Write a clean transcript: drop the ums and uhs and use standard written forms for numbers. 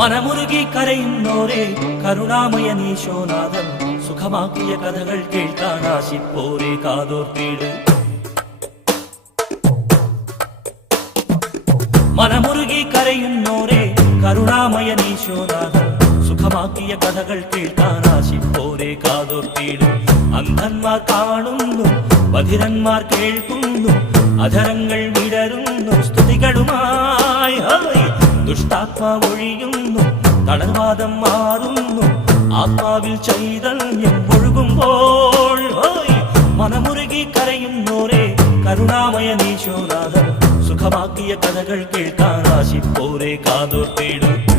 മനമുരുകി കരയുന്നോരേ കരുണാമയനീശോനാഥൻ സുഖമാക്കിയ കഥകൾ കേൾക്കാൻ ആശിപ്പോരേ കാതോർത്തിട്. മനമുരുകി കരയുന്നോരേ കരുണാമയനീശോനാഥൻ സുഖമാക്കിയ കഥകൾ കേൾക്കാൻ ആശിപ്പോരേ കാതോർത്തിട്. അന്ധന്മാർ കാണുന്നു, ബധിരന്മാർ കേൾക്കുന്നു, അധരങ്ങൾ വിടരുന്നു സ്തുതികളുമായി. ദുഷ്ടാത്മാവ് ഒഴിയുന്നു, തളർവാദം മാറുന്നു, ആത്മാവിൽ ചൈതന്യം ഒഴുകുമ്പോൾ. മനമുരുകി കരയുന്നോരേ കരുണാമയനീശോനാഥൻ സുഖമാക്കിയ കഥകൾ കേൾക്കാൻ ആശിപ്പോരേ കാതോർത്തിട്.